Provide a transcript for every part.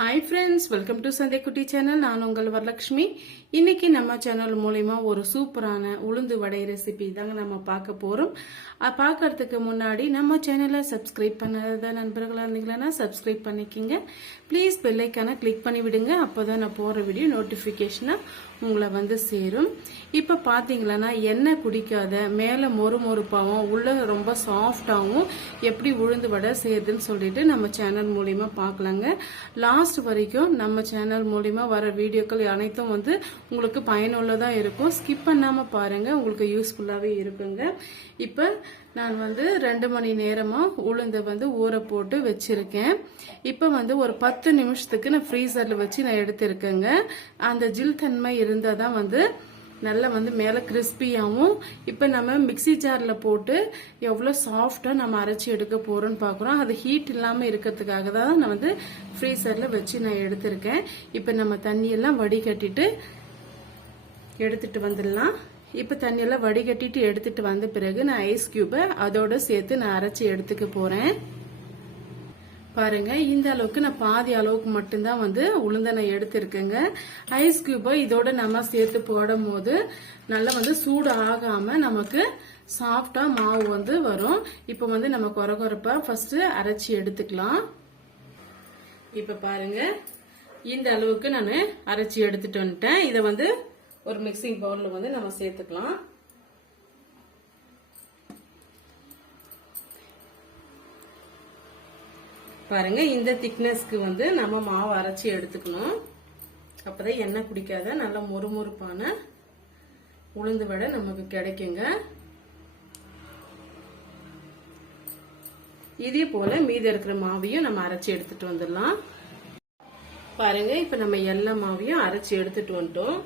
Hi friends welcome to சந்தைக்குட்டி channel நான் உங்கள் வரலட்சுமி இன்னைக்கு நம்ம சேனல் மூலிமா ஒரு சூப்பரான உளுந்து வடை ரெசிபி தாங்க நம்ம பார்க்க போகிறோம் பார்க்கறதுக்கு முன்னாடி நம்ம சேனலை சப்ஸ்கிரைப் பண்ணாத நண்பர்களாக இருந்தீங்களன்னா சப்ஸ்கிரைப் பண்ணிக்கிங்க. ப்ளீஸ் பெல்லைக்கான கிளிக் பண்ணி விடுங்க. அப்போ தான் நான் போகிற வீடியோ நோட்டிஃபிகேஷனாக உங்களை வந்து சேரும். இப்போ பார்த்தீங்களன்னா எண்ணெய் குடிக்காத மேலே மொறு மொறுப்பாகவும் உள்ள ரொம்ப சாஃப்டாகவும் எப்படி உளுந்து வடை செய்யுதுன்னு சொல்லிட்டு நம்ம சேனல் மூலிமா பார்க்கலாங்க. லாஸ்ட் வரைக்கும் நம்ம சேனல் மூலிமா வர வீடியோக்கள் அனைத்தும் வந்து உங்களுக்கு பயனுள்ளதாக இருக்கும். ஸ்கிப் பண்ணாமல் பாருங்கள் உங்களுக்கு யூஸ்ஃபுல்லாகவே இருக்குங்க. இப்போ நான் வந்து ரெண்டு மணி நேரமாக உளுந்தை வந்து ஊற போட்டு வச்சுருக்கேன். இப்போ வந்து ஒரு பத்து நிமிஷத்துக்கு நான் ஃப்ரீசரில் வச்சு நான் எடுத்திருக்கேங்க. அந்த ஜில் தன்மை இருந்தால் தான் வந்து நல்லா வந்து மேலே கிறிஸ்பியாகவும் இப்போ நம்ம மிக்ஸி ஜாரில் போட்டு எவ்வளோ சாஃப்டாக நம்ம அரைச்சி எடுக்க போகிறோன்னு பார்க்குறோம் அது ஹீட் இல்லாமல் இருக்கிறதுக்காக தான் நான் வந்து ஃப்ரீசரில் வச்சு நான் எடுத்திருக்கேன். இப்போ நம்ம தண்ணியெல்லாம் வடிகட்டிட்டு எடுத்துட்டு வந்துடலாம். இப்போ தண்ணியெல்லாம் வடிகட்டிட்டு எடுத்துட்டு வந்த பிறகு நான் ஐஸ் கியூபை அதோட சேர்த்து நான் அரைச்சி எடுத்துக்க போகிறேன் பாருங்க. இந்த அளவுக்கு நான் பாதி அளவுக்கு மட்டும்தான் வந்து உளுந்தனை எடுத்திருக்கேங்க. ஐஸ் கியூபை இதோட நம்ம சேர்த்து போடும் போது நல்லா வந்து சூடு ஆகாம நமக்கு சாஃப்டா மாவு வந்து வரும். இப்போ வந்து நம்ம கொர கொரப்பா ஃபர்ஸ்ட் அரைச்சி எடுத்துக்கலாம். இப்ப பாருங்க. இந்த அளவுக்கு நான் அரைச்சி எடுத்துட்டு வந்துட்டேன். இதை வந்து ஒரு மிக்சிங் பவுல்ல வந்து நம்ம சேர்த்துக்கலாம். பாருங்க இந்த திக்னஸ்க்கு வந்து நம்ம மாவு அரைச்சி எடுத்துக்கணும். அப்பதான் எண்ணெய் குடிக்காத நல்ல மொறுமொறுப்பான உளுந்து வடை நமக்கு கிடைக்குங்க. இதே போல மீதி இருக்கிற மாவையும் நம்ம அரைச்சி எடுத்துட்டு வந்துடலாம். பாருங்க இப்ப நம்ம எல்லா மாவையும் அரைச்சி எடுத்துட்டு வந்துட்டோம்.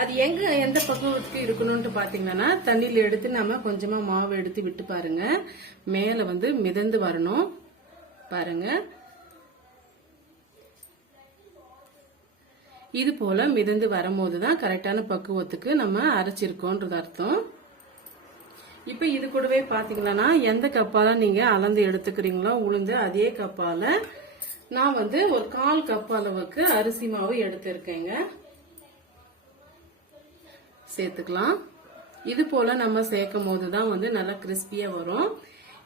அது எங்க எந்த பக்குவத்துக்கு இருக்கணும்னு பாத்தீங்கன்னா தண்ணியில எடுத்து நம்ம கொஞ்சமா மாவு எடுத்து விட்டு பாருங்க. மேல வந்து மிதந்து வரணும். பாருங்க. இது போல மிதந்து வரும்போது தான் கரெக்டான பக்குவத்துக்கு நம்ம அரைச்சிருக்கோன்றது அர்த்தம். இப்ப இது கூடவே பாத்தீங்கன்னா எந்த கப்பால நீங்க அளந்து எடுத்துக்கிறீங்களோ உளுந்து அதே கப்பால நான் வந்து ஒரு கால் கப் அளவுக்கு அரிசி மாவு எடுத்திருக்கேங்க. சேர்த்துக்கலாம். இது போல நம்ம சேர்க்கும் போது தான் வந்து நல்லா கிறிஸ்பியா வரும்.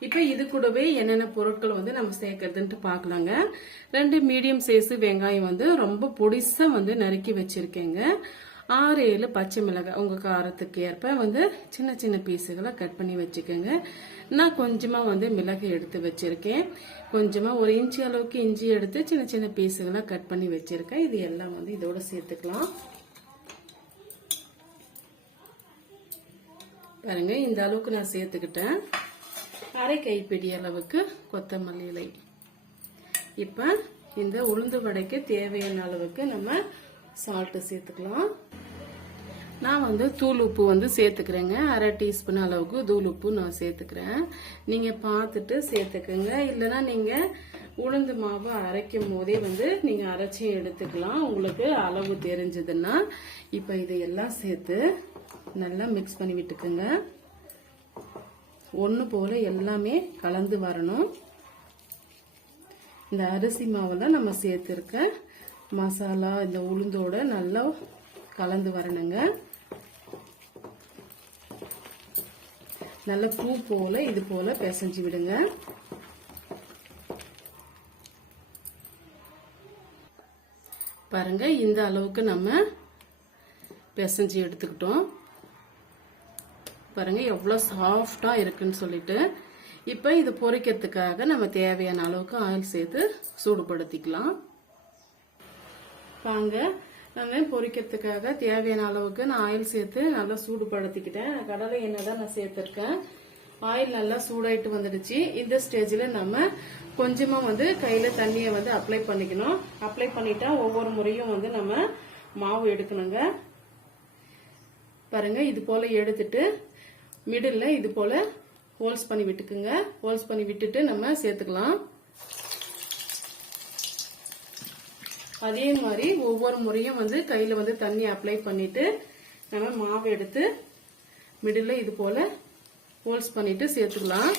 இப்போ இது கூடவே என்னென்ன பொருட்கள் வந்து நம்ம சேர்க்கறதுன்ட்டு பார்க்கலாங்க. ரெண்டு மீடியம் சைஸு வெங்காயம் வந்து ரொம்ப பொடிசாக வந்து நறுக்கி வச்சுருக்கேங்க. ஆறு ஏழு பச்சை மிளகாய் உங்கள் காரத்துக்கு ஏற்ப வந்து சின்ன சின்ன பீஸுகளை கட் பண்ணி வச்சுக்கோங்க. நான் கொஞ்சமாக வந்து மிளகு எடுத்து வச்சுருக்கேன். கொஞ்சமாக ஒரு இன்ச்சு அளவுக்கு இஞ்சி எடுத்து சின்ன சின்ன பீஸுகளை கட் பண்ணி வச்சுருக்கேன். இது எல்லாம் வந்து இதோடு சேர்த்துக்கலாம். பாருங்கள் இந்த அளவுக்கு நான் சேர்த்துக்கிட்டேன். அரை கைப்பிடி அளவுக்கு கொத்தமல்லி இலை. இப்போ இந்த உளுந்து வடைக்கு தேவையான அளவுக்கு நம்ம சால்ட்டு சேர்த்துக்கலாம். நான் வந்து தூள் உப்பு வந்து சேர்த்துக்கிறேங்க. அரை டீஸ்பூன் அளவுக்கு தூள் உப்பு நான் சேர்த்துக்கிறேன். நீங்கள் பார்த்துட்டு சேர்த்துக்கோங்க. இல்லைன்னா நீங்கள் உளுந்து மாவு அரைக்கும் போதே வந்து நீங்கள் அரைச்சி எடுத்துக்கலாம். உங்களுக்கு அளவு தெரிஞ்சதுன்னா இப்போ இதையெல்லாம் சேர்த்து நல்லா மிக்ஸ் பண்ணி விட்டுக்குங்க. ஒன்று போல் எல்லாமே கலந்து வரணும். இந்த அரிசி மாவில் நம்ம சேர்த்துருக்க மசாலா இந்த உளுந்தோட நல்லா கலந்து வரணுங்க. நல்ல பூ போல இது போல பிசைஞ்சு விடுங்க. பாருங்க இந்த அளவுக்கு நம்ம பிசைஞ்சு எடுத்துக்கிட்டோம். பாருங்க எவ்வளோ சாஃப்டாக இருக்குன்னு சொல்லிட்டு இப்போ இது பொரிக்கிறதுக்காக நம்ம தேவையான அளவுக்கு ஆயில் சேர்த்து சூடுபடுத்திக்கலாம். வாங்க நம்ம பொரிக்கிறதுக்காக தேவையான அளவுக்கு நான் ஆயில் சேர்த்து நல்லா சூடுபடுத்திக்கிட்டேன். கடலை எண்ணெய் தான் நான் சேர்த்துருக்கேன். ஆயில் நல்லா சூடாயிட்டு வந்துடுச்சு. இந்த ஸ்டேஜில் நம்ம கொஞ்சமாக வந்து கையில் தண்ணியை வந்து அப்ளை பண்ணிக்கணும். அப்ளை பண்ணிட்டா ஒவ்வொரு முறையும் வந்து நம்ம மாவு எடுக்கணுங்க. பாருங்க இது போல எடுத்துட்டு மிடில் இது போல ஹோல்ஸ் பண்ணி விட்டுக்குங்க. ஹோல்ஸ் பண்ணி விட்டுட்டு நம்ம சேர்த்துக்கலாம். அதே மாதிரி ஒவ்வொரு முறையும் வந்து கையில் வந்து தண்ணி அப்ளை பண்ணிட்டு நம்ம மாவு எடுத்து மிடில் இது போல ஹோல்ஸ் பண்ணிட்டு சேர்த்துக்கலாம்.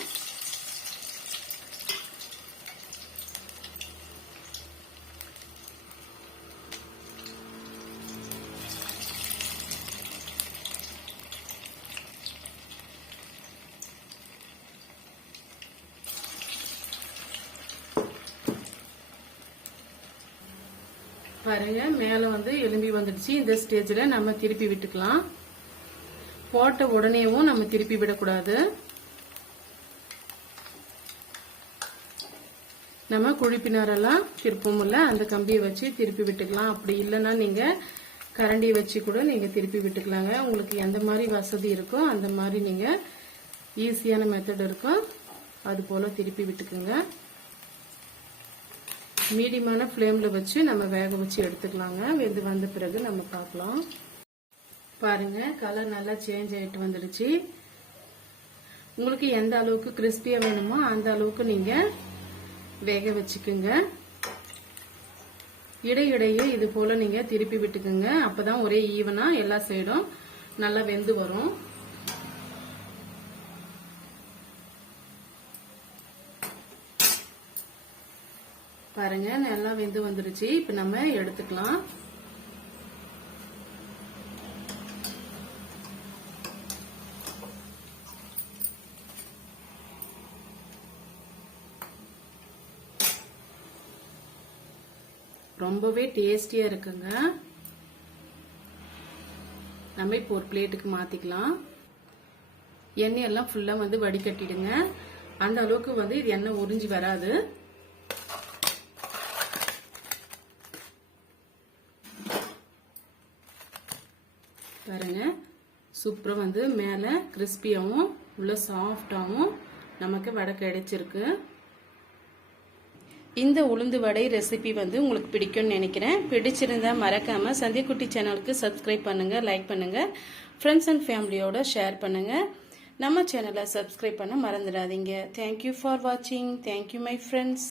பாருங்க மேலே வந்து எலும்பி வந்துடுச்சு. இந்த ஸ்டேஜில் நம்ம திருப்பி விட்டுக்கலாம். போட்ட உடனேவும் நம்ம திருப்பி விடக்கூடாது. நம்ம குழிப்பினாரெல்லாம் திருப்பமுல்ல அந்த கம்பியை வச்சு திருப்பி விட்டுக்கலாம். அப்படி இல்லைன்னா நீங்கள் கரண்டி வச்சு கூட நீங்கள் திருப்பி விட்டுக்கலாங்க. உங்களுக்கு எந்த மாதிரி வசதி இருக்கோ அந்த மாதிரி நீங்கள் ஈஸியான மெத்தட் இருக்கும். அது போல் திருப்பி விட்டுக்குங்க. மீடியமான ஃப்ளேமில் வச்சு நம்ம வேக வச்சு எடுத்துக்கலாங்க. வெந்து வந்த பிறகு நம்ம பார்க்கலாம். பாருங்கள் கலர் நல்லா சேஞ்ச் ஆகிட்டு வந்துடுச்சு. உங்களுக்கு எந்த அளவுக்கு கிறிஸ்பியாக வேணுமோ அந்த அளவுக்கு நீங்கள் வேக வச்சுக்குங்க. இடையிடையே இது போல் நீங்கள் திருப்பி விட்டுக்குங்க. அப்பதான் ஒரே ஈவனாக எல்லா சைடும் நல்லா வெந்து வரும். பாருங்க நல்லா வெந்து வந்துருச்சு. இப்ப நம்ம எடுத்துக்கலாம். ரொம்பவே டேஸ்டியா இருக்குங்க. நம்ம இப்போ ஒரு பிளேட்டுக்கு மாத்திக்கலாம். எண்ணெய் எல்லாம் ஃபுல்லா வந்து வடிகட்டிடுங்க. அந்த அளவுக்கு வந்து இது எண்ணெய் உறிஞ்சி வராது. பாருங்க. சூப்பராக வந்து மேலே கிறிஸ்பியாகவும் உள்ள சாஃப்டாகவும் நமக்கு வடை கிடைச்சிருக்கு. இந்த உளுந்து வடை ரெசிபி வந்து உங்களுக்கு பிடிக்கும்னு நினைக்கிறேன். பிடிச்சிருந்தா மறக்காமல் சந்தியக்குட்டி சேனலுக்கு சப்ஸ்கிரைப் பண்ணுங்கள் லைக் பண்ணுங்கள் ஃப்ரெண்ட்ஸ் அண்ட் ஃபேமிலியோட ஷேர் பண்ணுங்கள் நம்ம சேனலை சப்ஸ்கிரைப் பண்ண மறந்துடாதீங்க. தேங்க்யூ ஃபார் வாட்சிங் தேங்க்யூ மை ஃப்ரெண்ட்ஸ்